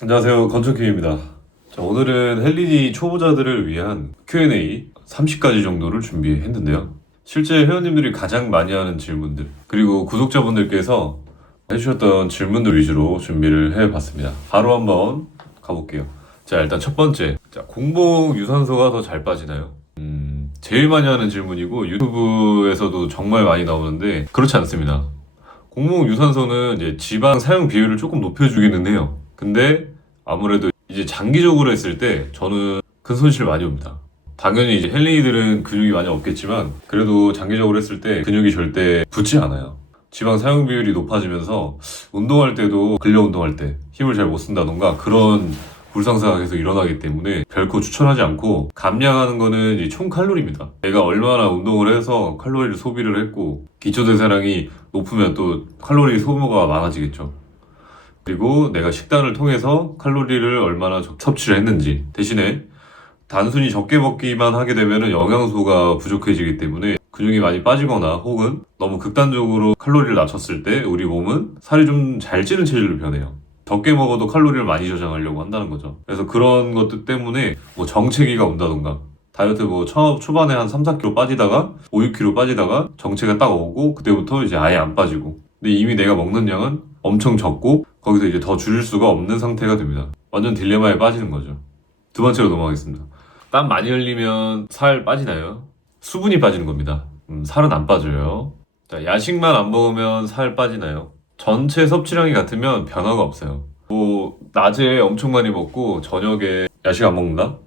안녕하세요, 건초킴입니다. 자, 오늘은 헬린이 초보자들을 위한 Q&A 30가지 정도를 준비했는데요. 실제 회원님들이 가장 많이 하는 질문들, 그리고 구독자분들께서 해주셨던 질문들 위주로 준비를 해봤습니다. 바로 한번 가볼게요. 자, 일단 첫 번째. 자, 공복 유산소가 더 잘 빠지나요? 제일 많이 하는 질문이고 유튜브에서도 정말 많이 나오는데 그렇지 않습니다. 공복 유산소는 이제 지방 사용 비율을 조금 높여주기는 해요. 근데 아무래도 이제 장기적으로 했을 때 저는 큰 손실 많이 옵니다. 당연히 이제 헬린이들은 근육이 많이 없겠지만 그래도 장기적으로 했을 때 근육이 절대 붙지 않아요. 지방 사용 비율이 높아지면서 운동할 때도 근력 운동할 때 힘을 잘 못 쓴다던가 그런 불상사가 계속 일어나기 때문에 결코 추천하지 않고, 감량하는 거는 이제 총 칼로리입니다. 내가 얼마나 운동을 해서 칼로리를 소비를 했고 기초대사량이 높으면 또 칼로리 소모가 많아지겠죠. 그리고 내가 식단을 통해서 칼로리를 얼마나 섭취를 했는지, 대신에 단순히 적게 먹기만 하게 되면 영양소가 부족해지기 때문에 근육이 많이 빠지거나 혹은 너무 극단적으로 칼로리를 낮췄을 때 우리 몸은 살이 좀 잘 찌는 체질로 변해요. 적게 먹어도 칼로리를 많이 저장하려고 한다는 거죠. 그래서 그런 것들 때문에 뭐 정체기가 온다던가, 다이어트 뭐 초반에 한 3, 4kg 빠지다가 5, 6kg 빠지다가 정체가 딱 오고 그때부터 이제 아예 안 빠지고, 근데 이미 내가 먹는 양은 엄청 적고 거기서 이제 더 줄일 수가 없는 상태가 됩니다. 완전 딜레마에 빠지는 거죠. 두 번째로 넘어가겠습니다. 땀 많이 흘리면 살 빠지나요? 수분이 빠지는 겁니다. 살은 안 빠져요. 자, 야식만 안 먹으면 살 빠지나요? 전체 섭취량이 같으면 변화가 없어요. 뭐 낮에 엄청 많이 먹고 저녁에 야식 안 먹는다?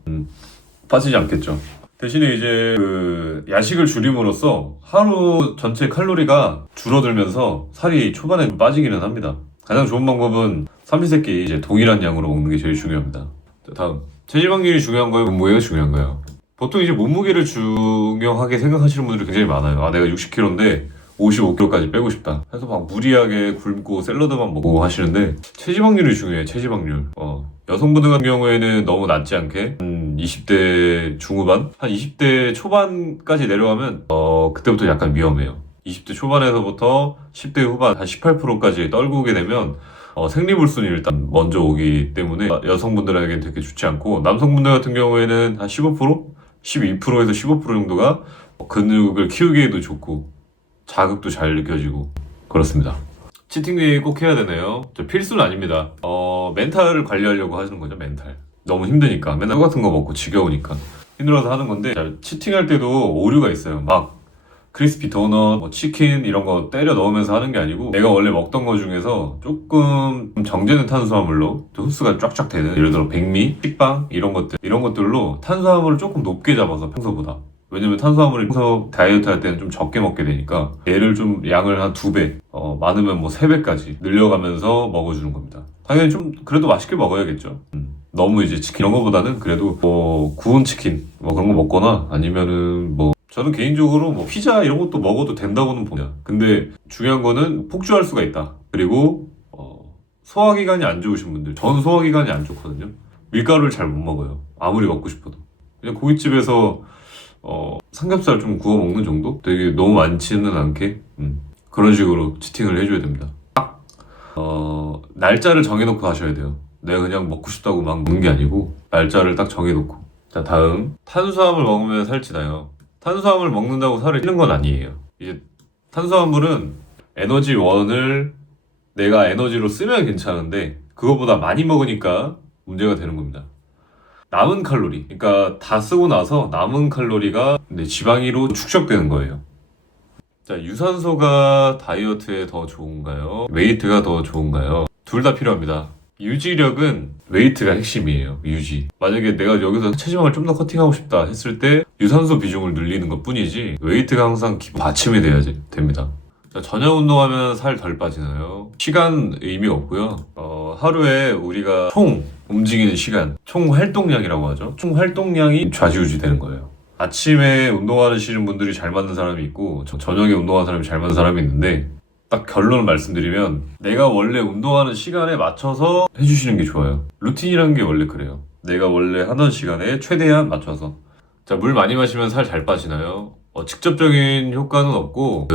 빠지지 않겠죠. 대신에 이제 그 야식을 줄임으로써 하루 전체 칼로리가 줄어들면서 살이 초반에 빠지기는 합니다. 가장 좋은 방법은 삼시세끼 이제 동일한 양으로 먹는 게 제일 중요합니다. 자, 다음. 체지방률이 중요한 거예요? 몸무게가 중요한 거예요? 보통 이제 몸무게를 중요하게 생각하시는 분들이 굉장히 많아요. 아, 내가 60kg인데 55kg까지 빼고 싶다. 그래서 막 무리하게 굶고 샐러드만 먹고 하시는데 체지방률이 중요해요. 체지방률. 여성분들 같은 경우에는 너무 낮지 않게 20대 중후반? 한 20대 초반까지 내려가면 그때부터 약간 위험해요. 20대 초반에서부터 10대 후반 한 18%까지 떨구게 되면 생리불순이 일단 먼저 오기 때문에 여성분들에게는 되게 좋지 않고, 남성분들 같은 경우에는 한 15%? 12%에서 15% 정도가 근육을 키우기에도 좋고 자극도 잘 느껴지고 그렇습니다. 치팅데이 꼭 해야 되나요? 저 필수는 아닙니다. 멘탈을 관리하려고 하시는 거죠. 멘탈. 너무 힘드니까 맨날 똑같은 거 먹고 지겨우니까 힘들어서 하는 건데, 치팅할 때도 오류가 있어요. 막 크리스피 도넛, 뭐 치킨 이런 거 때려 넣으면서 하는 게 아니고, 내가 원래 먹던 거 중에서 조금 정제된 탄수화물로 흡수가 쫙쫙 되는, 예를 들어 백미, 식빵 이런 것들로 탄수화물을 조금 높게 잡아서 평소보다, 왜냐면 탄수화물을 평소 다이어트 할 때는 좀 적게 먹게 되니까 얘를 좀 양을 한 2배, 많으면 뭐 3배까지 늘려가면서 먹어주는 겁니다. 당연히 좀 그래도 맛있게 먹어야겠죠. 너무 이제 치킨 이런 거보다는 그래도 뭐 구운 치킨 뭐 그런 거 먹거나, 아니면은 뭐 저는 개인적으로 뭐 피자 이런 것도 먹어도 된다고는 봅니다. 근데 중요한 거는 폭주할 수가 있다. 그리고 소화기관이 안 좋으신 분들, 저는 소화기관이 안 좋거든요. 밀가루를 잘 못 먹어요. 아무리 먹고 싶어도. 그냥 고깃집에서 삼겹살 좀 구워 먹는 정도? 되게 너무 많지는 않게 그런 식으로 치팅을 해줘야 됩니다. 날짜를 정해놓고 하셔야 돼요. 내가 그냥 먹고 싶다고 막 먹는 게 아니고 날짜를 딱 정해놓고. 자, 다음. 탄수화물 먹으면 살찌나요? 탄수화물 먹는다고 살을 찌는 건 아니에요. 이제 탄수화물은 에너지원을 내가 에너지로 쓰면 괜찮은데 그거보다 많이 먹으니까 문제가 되는 겁니다. 남은 칼로리, 그러니까 다 쓰고 나서 남은 칼로리가 지방으로 축적되는 거예요. 자, 유산소가 다이어트에 더 좋은가요? 웨이트가 더 좋은가요? 둘 다 필요합니다. 유지력은 웨이트가 핵심이에요. 유지. 만약에 내가 여기서 체지방을 좀 더 커팅하고 싶다 했을 때 유산소 비중을 늘리는 것 뿐이지 웨이트가 항상 기본 받침이 돼야 됩니다. 자, 저녁 운동하면 살 덜 빠지나요? 시간 의미가 없고요. 하루에 우리가 총 움직이는 시간, 총 활동량이라고 하죠. 총 활동량이 좌지우지 되는 거예요. 아침에 운동하시는 분들이 잘 맞는 사람이 있고 저녁에 운동하는 사람이 잘 맞는 사람이 있는데, 딱 결론을 말씀드리면 내가 원래 운동하는 시간에 맞춰서 해주시는 게 좋아요. 루틴이라는 게 원래 그래요. 내가 원래 하던 시간에 최대한 맞춰서. 자, 물 많이 마시면 살 잘 빠지나요? 직접적인 효과는 없고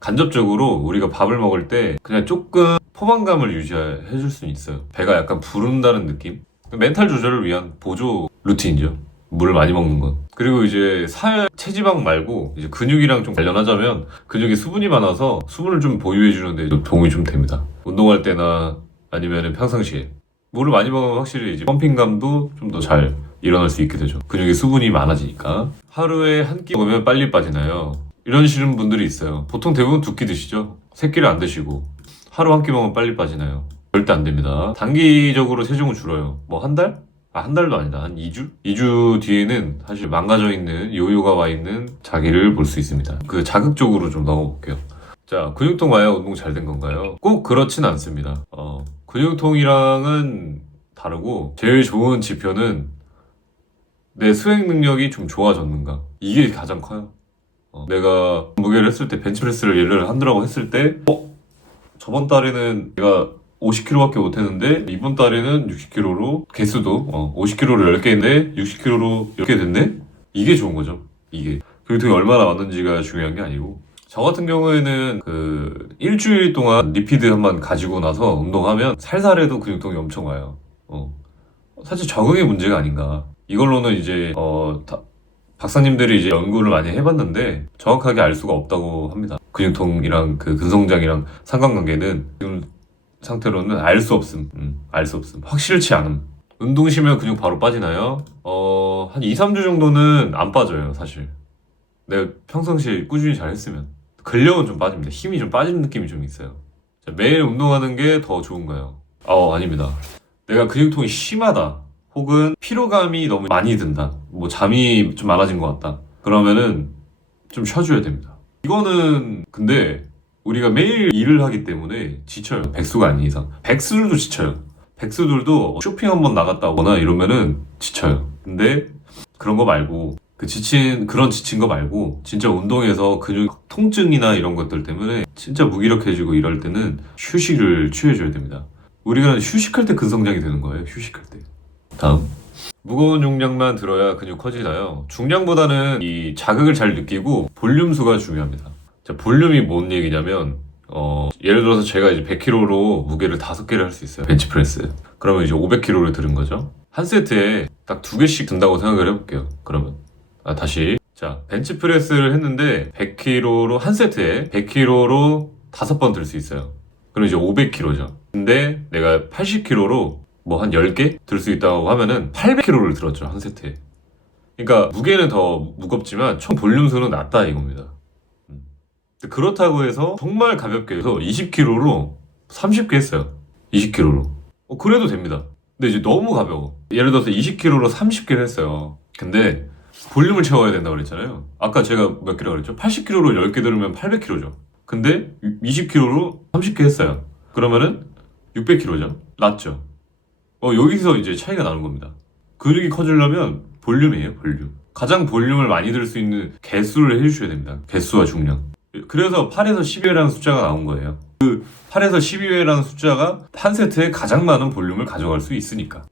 간접적으로 우리가 밥을 먹을 때 그냥 조금 포만감을 유지해 줄 수는 있어요. 배가 약간 부른다는 느낌? 멘탈 조절을 위한 보조 루틴이죠. 물을 많이 먹는 건. 그리고 이제 체지방 말고 이제 근육이랑 좀 관련하자면 근육에 수분이 많아서 수분을 좀 보유해 주는데 도움이 좀 됩니다. 운동할 때나 아니면 평상시에 물을 많이 먹으면 확실히 이제 펌핑감도 좀 더 잘 일어날 수 있게 되죠. 근육에 수분이 많아지니까. 하루에 한 끼 먹으면 빨리 빠지나요? 이런 식으로 분들이 있어요. 보통 대부분 두 끼 드시죠? 세 끼를 안 드시고 하루 한 끼 먹으면 빨리 빠지나요? 절대 안 됩니다. 단기적으로 체중은 줄어요. 뭐 한 달? 한 달도 아니다. 한 2주? 2주 뒤에는 사실 망가져 있는 요요가 와 있는 자기를 볼 수 있습니다. 그 자극적으로 좀 넘어볼게요. 자, 근육통 와야 운동 잘 된 건가요? 꼭 그렇진 않습니다. 근육통이랑은 다르고 제일 좋은 지표는 내 수행 능력이 좀 좋아졌는가. 이게 가장 커요. 내가 무게를 했을 때 벤치프레스를 예를 한다고 했을 때 저번 달에는 내가 50kg밖에 못했는데 이번 달에는 60kg로 개수도 50kg를 10개인데 60kg로 10개 됐네? 이게 좋은 거죠. 이게 근육통이 얼마나 왔는지가 중요한 게 아니고 저 같은 경우에는 일주일 동안 리피드 한번 가지고 나서 운동하면 살살해도 근육통이 엄청 와요. 사실 적응의 문제가 아닌가. 이걸로는 이제 박사님들이 이제 연구를 많이 해봤는데 정확하게 알 수가 없다고 합니다. 근육통이랑 근성장이랑 상관관계는 지금 상태로는 알 수 없음. 알 수 없음. 확실치 않음. 운동 쉬면 근육 바로 빠지나요? 한 2, 3주 정도는 안 빠져요, 사실. 내가 평상시에 꾸준히 잘 했으면. 근력은 좀 빠집니다. 힘이 좀 빠지는 느낌이 좀 있어요. 자, 매일 운동하는 게 더 좋은가요? 아닙니다. 내가 근육통이 심하다. 혹은 피로감이 너무 많이 든다. 뭐 잠이 좀 많아진 것 같다. 그러면은 좀 쉬어줘야 됩니다. 이거는 근데 우리가 매일 일을 하기 때문에 지쳐요. 백수가 아닌 이상. 백수들도 지쳐요. 백수들도 쇼핑 한번 나갔다 오거나 이러면은 지쳐요. 근데 그런 거 말고 그런 지친 거 말고 진짜 운동에서 근육 통증이나 이런 것들 때문에 진짜 무기력해지고 이럴 때는 휴식을 취해줘야 됩니다. 우리가 휴식할 때 근성장이 되는 거예요. 휴식할 때. 다음. 무거운 용량만 들어야 근육 커지나요? 중량보다는 이 자극을 잘 느끼고 볼륨수가 중요합니다. 자, 볼륨이 뭔 얘기냐면 예를 들어서 제가 이제 100kg로 무게를 5개를 할 수 있어요. 벤치프레스. 그러면 이제 500kg를 들은 거죠. 한 세트에 딱 2개씩 든다고 생각을 해볼게요. 그러면 다시. 자, 벤치프레스를 했는데 100kg로 한 세트에 100kg로 5번 들 수 있어요. 그럼 이제 500kg죠. 근데 내가 80kg로 뭐 한 10개 들 수 있다고 하면은 800kg를 들었죠. 한 세트에. 그러니까 무게는 더 무겁지만 총 볼륨수는 낮다 이겁니다. 그렇다고 해서 정말 가볍게 해서 20kg로 30개 했어요. 20kg로. 그래도 됩니다. 근데 이제 너무 가벼워. 예를 들어서 20kg로 30개를 했어요. 근데 볼륨을 채워야 된다고 그랬잖아요. 아까 제가 몇 킬로 그랬죠? 80kg로 10개 들으면 800kg죠. 근데 20kg로 30개 했어요. 그러면은 600kg죠. 낮죠. 여기서 이제 차이가 나는 겁니다. 근육이 커지려면 볼륨이에요, 볼륨. 가장 볼륨을 많이 들 수 있는 개수를 해주셔야 됩니다. 개수와 중량. 그래서 8에서 12회라는 숫자가 나온 거예요. 8에서 12회라는 숫자가 한 세트에 가장 많은 볼륨을 가져갈 수 있으니까.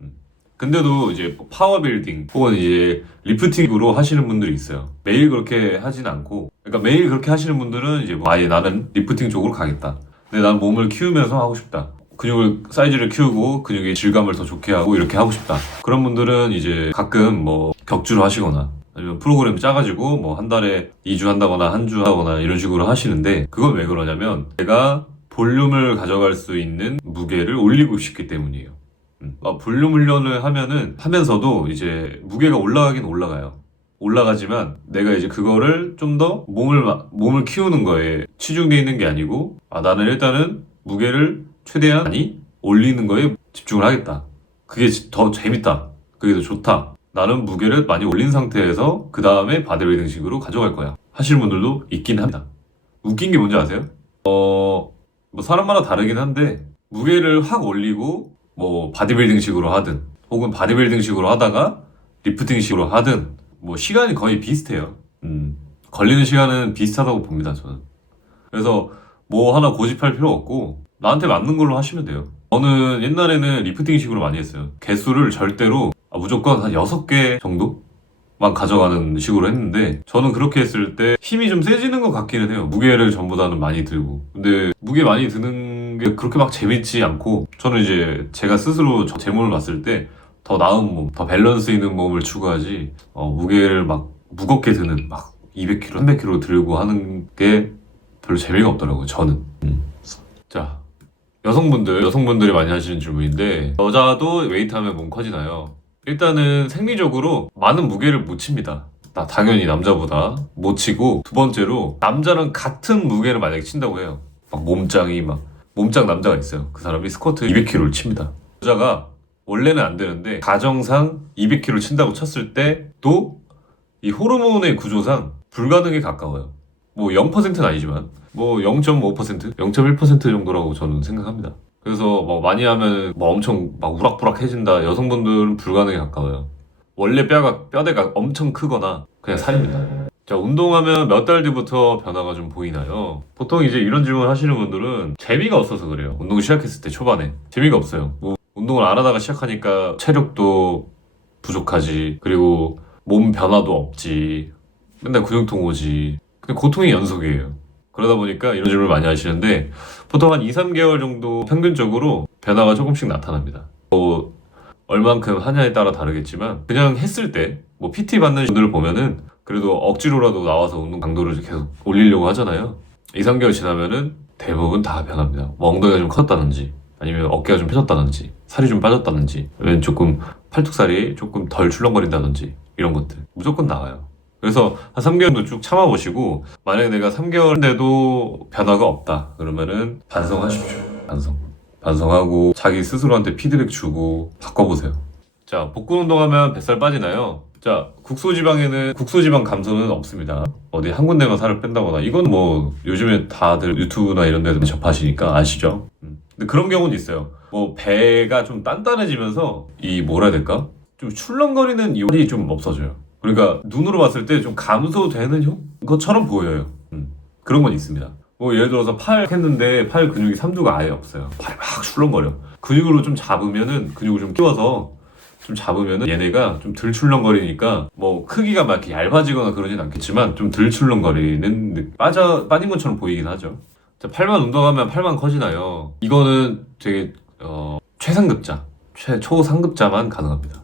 근데도 이제 파워빌딩 혹은 이제 리프팅으로 하시는 분들이 있어요. 매일 그렇게 하진 않고, 그러니까 매일 그렇게 하시는 분들은 이제 아예 나는 리프팅 쪽으로 가겠다. 근데 난 몸을 키우면서 하고 싶다. 근육을 사이즈를 키우고 근육의 질감을 더 좋게 하고 이렇게 하고 싶다. 그런 분들은 이제 가끔 뭐 격주로 하시거나 아니면 프로그램 짜가지고 뭐 한 달에 2주 한다거나 한 주 하거나 이런 식으로 하시는데 그건 왜 그러냐면 내가 볼륨을 가져갈 수 있는 무게를 올리고 싶기 때문이에요. 볼륨 훈련을 하면서도 이제 무게가 올라가긴 올라가요. 올라가지만 내가 이제 그거를 좀 더 몸을 키우는 거에 치중되어 있는 게 아니고 나는 일단은 무게를 최대한 많이 올리는 거에 집중을 하겠다. 그게 더 재밌다. 그게 더 좋다. 나는 무게를 많이 올린 상태에서 그 다음에 바디빌딩식으로 가져갈 거야. 하시는 분들도 있긴 합니다. 웃긴 게 뭔지 아세요? 뭐 사람마다 다르긴 한데 무게를 확 올리고 뭐 바디빌딩식으로 하든 혹은 바디빌딩식으로 하다가 리프팅식으로 하든 뭐 시간이 거의 비슷해요. 걸리는 시간은 비슷하다고 봅니다, 저는. 그래서 뭐 하나 고집할 필요 없고 나한테 맞는 걸로 하시면 돼요. 저는 옛날에는 리프팅식으로 많이 했어요. 개수를 절대로 무조건 한 6개 정도? 만 가져가는 식으로 했는데 저는 그렇게 했을 때 힘이 좀 세지는 것 같기는 해요. 무게를 전보다는 많이 들고. 근데 무게 많이 드는 게 그렇게 막 재밌지 않고 저는 이제 제가 스스로 제 몸을 봤을 때 더 나은 몸, 더 밸런스 있는 몸을 추구하지 무게를 막 무겁게 드는 막 200kg, 300kg 들고 하는 게 별로 재미가 없더라고요. 저는. 자, 여성분들이 많이 하시는 질문인데 여자도 웨이트하면 몸 커지나요? 일단은 생리적으로 많은 무게를 못 칩니다. 당연히 남자보다 못 치고 두 번째로 남자랑 같은 무게를 만약에 친다고 해요. 막 몸짱 남자가 있어요. 그 사람이 스쿼트 200kg를 칩니다. 여자가 원래는 안 되는데 가정상 200kg 친다고 쳤을 때도 이 호르몬의 구조상 불가능에 가까워요. 뭐 0%는 아니지만 뭐 0.5%, 0.1% 정도라고 저는 생각합니다. 그래서 뭐 많이 하면 뭐 엄청 막 우락부락해진다. 여성분들은 불가능에 가까워요. 원래 뼈대가 엄청 크거나 그냥 살입니다. 자, 운동하면 몇 달 뒤부터 변화가 좀 보이나요? 보통 이제 이런 질문 하시는 분들은 재미가 없어서 그래요. 운동 시작했을 때 초반에 재미가 없어요. 뭐 운동을 안 하다가 시작하니까 체력도 부족하지. 그리고 몸 변화도 없지. 맨날 근육통 오지. 근데 고통이 연속이에요. 그러다 보니까 이런 질문을 많이 하시는데 보통 한 2, 3개월 정도 평균적으로 변화가 조금씩 나타납니다. 뭐 얼만큼 하냐에 따라 다르겠지만 그냥 했을 때 뭐 PT 받는 분들을 보면은 그래도 억지로라도 나와서 운동 강도를 계속 올리려고 하잖아요. 2, 3개월 지나면은 대부분 다 변합니다. 뭐 엉덩이가 좀 컸다든지 아니면 어깨가 좀 펴졌다든지 살이 좀 빠졌다든지 아니면 조금 팔뚝살이 조금 덜 출렁거린다든지 이런 것들 무조건 나와요. 그래서 한 3개월 정도 쭉 참아보시고 만약에 내가 3개월인데도 변화가 없다 그러면은 반성하십시오. 반성하고 자기 스스로한테 피드백 주고 바꿔보세요. 자, 복근 운동하면 뱃살 빠지나요? 자, 국소지방 감소는 없습니다. 어디 한 군데만 살을 뺀다거나 이건 뭐 요즘에 다들 유튜브나 이런 데서 접하시니까 아시죠? 근데 그런 경우는 있어요. 뭐 배가 좀 단단해지면서 이 뭐라 해야 될까? 좀 출렁거리는 이 열이 좀 없어져요. 그러니까 눈으로 봤을 때 좀 감소되는 것처럼 보여요. 그런 건 있습니다. 뭐 예를 들어서 팔 했는데 팔 근육이 삼두가 아예 없어요. 팔이 막 출렁거려. 근육으로 좀 잡으면은 근육을 좀 키워서 좀 잡으면은 얘네가 좀 덜 출렁거리니까 뭐 크기가 막 이렇게 얇아지거나 그러진 않겠지만 좀 덜 출렁거리는 빠진 것처럼 보이긴 하죠. 자, 팔만 운동하면 팔만 커지나요? 이거는 되게 최상급자, 초상급자만 가능합니다.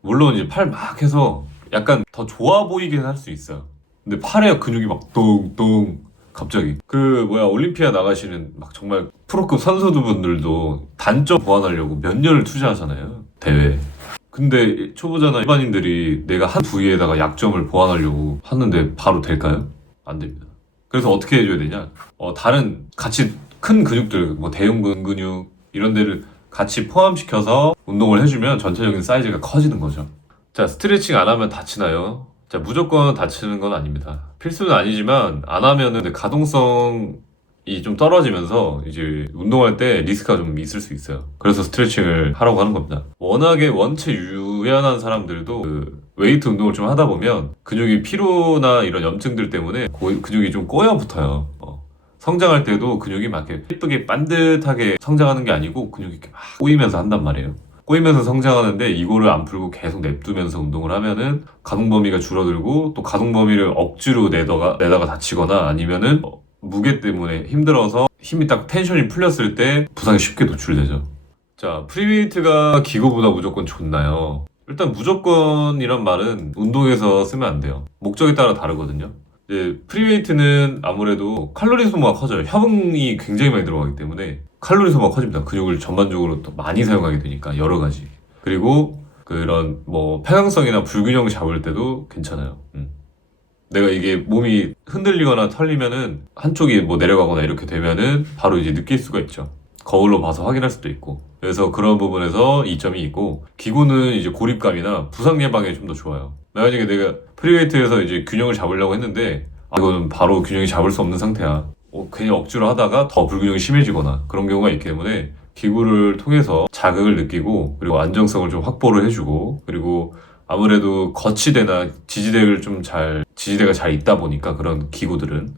물론 이제 팔 막 해서 약간 더 좋아 보이긴 할 수 있어요. 근데 팔에 근육이 막 똥똥 갑자기 올림피아 나가시는 막 정말 프로급 선수분들도 단점 보완하려고 몇 년을 투자하잖아요. 대회. 근데 초보자나 일반인들이 내가 한 부위에다가 약점을 보완하려고 하는데 바로 될까요? 안 됩니다. 그래서 어떻게 해줘야 되냐? 다른 같이 큰 근육들, 뭐 대흉근 근육 이런 데를 같이 포함시켜서 운동을 해주면 전체적인 사이즈가 커지는 거죠. 자, 스트레칭 안 하면 다치나요? 자, 무조건 다치는 건 아닙니다. 필수는 아니지만 안 하면은 가동성이 좀 떨어지면서 이제 운동할 때 리스크가 좀 있을 수 있어요. 그래서 스트레칭을 하라고 하는 겁니다. 워낙에 원체 유연한 사람들도 웨이트 운동을 좀 하다 보면 근육이 피로나 이런 염증들 때문에 근육이 좀 꼬여 붙어요. 성장할 때도 근육이 막 이렇게 예쁘게 반듯하게 성장하는 게 아니고 근육이 이렇게 막 꼬이면서 한단 말이에요. 꼬이면서 성장하는데 이거를 안 풀고 계속 냅두면서 운동을 하면은 가동 범위가 줄어들고 또 가동 범위를 억지로 내다가 다치거나 아니면은 무게 때문에 힘들어서 힘이 딱 텐션이 풀렸을 때 부상이 쉽게 노출되죠. 자, 프리웨이트가 기구보다 무조건 좋나요? 일단 무조건이란 말은 운동에서 쓰면 안 돼요. 목적에 따라 다르거든요. 이제 프리웨이트는 아무래도 칼로리 소모가 커져요. 협응이 굉장히 많이 들어가기 때문에 칼로리 소모가 커집니다. 근육을 전반적으로 또 많이 사용하게 되니까 여러 가지. 그리고 그런 뭐 평형성이나 불균형 잡을 때도 괜찮아요. 내가 이게 몸이 흔들리거나 털리면은 한쪽이 뭐 내려가거나 이렇게 되면은 바로 이제 느낄 수가 있죠. 거울로 봐서 확인할 수도 있고. 그래서 그런 부분에서 이점이 있고, 기구는 이제 고립감이나 부상 예방에 좀 더 좋아요. 만약에 내가 프리웨이트에서 이제 균형을 잡으려고 했는데 이거는 바로 균형이 잡을 수 없는 상태야. 괜히 억지로 하다가 더 불균형이 심해지거나 그런 경우가 있기 때문에 기구를 통해서 자극을 느끼고 그리고 안정성을 좀 확보를 해주고 그리고 아무래도 거치대나 지지대가 잘 있다 보니까 그런 기구들은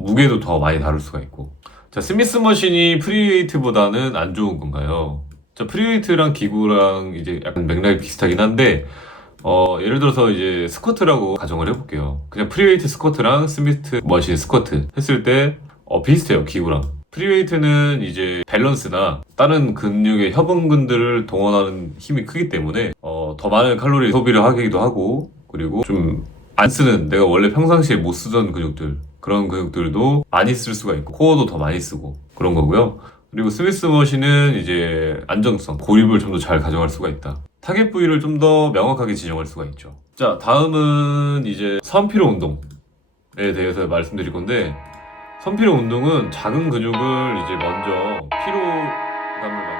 무게도 더 많이 다룰 수가 있고. 자, 스미스 머신이 프리웨이트보다는 안 좋은 건가요? 자, 프리웨이트랑 기구랑 이제 약간 맥락이 비슷하긴 한데 예를 들어서 이제 스쿼트라고 가정을 해볼게요. 그냥 프리웨이트 스쿼트랑 스미트 머신 스쿼트 했을 때 비슷해요, 기구랑. 프리웨이트는 이제 밸런스나 다른 근육의 협응근들을 동원하는 힘이 크기 때문에 더 많은 칼로리 소비를 하기도 하고, 그리고 좀 안 쓰는, 내가 원래 평상시에 못 쓰던 근육들, 그런 근육들도 많이 쓸 수가 있고 코어도 더 많이 쓰고 그런 거고요. 그리고 스미스 머신은 이제 안정성, 고립을 좀 더 잘 가져갈 수가 있다. 타겟 부위를 좀 더 명확하게 지정할 수가 있죠. 자, 다음은 이제 선피로 운동에 대해서 말씀드릴 건데, 선피로 운동은 작은 근육을 이제 먼저 피로감을